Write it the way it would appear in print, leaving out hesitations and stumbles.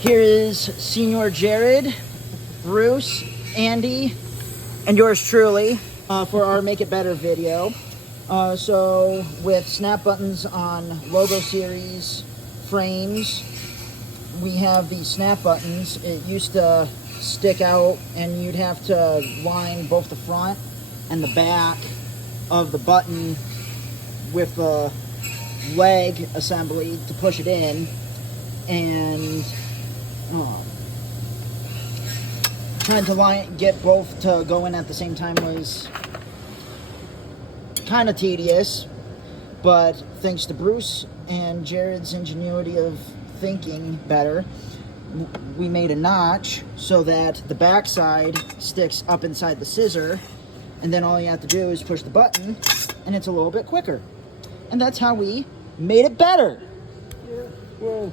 Here is Senior Jared, Bruce, Andy, and yours truly for our Make It Better video. So with snap buttons on logo series frames, we have these snap buttons. It used to stick out and you'd have to line both the front and the back of the button with the leg assembly to push it in, and trying to get both to go in at the same time was kind of tedious, but thanks to Bruce and Jared's ingenuity of thinking better, we made a notch so that the back side sticks up inside the scissor, and then all you have to do is push the button and it's a little bit quicker. And that's how we made it better. Yeah, well,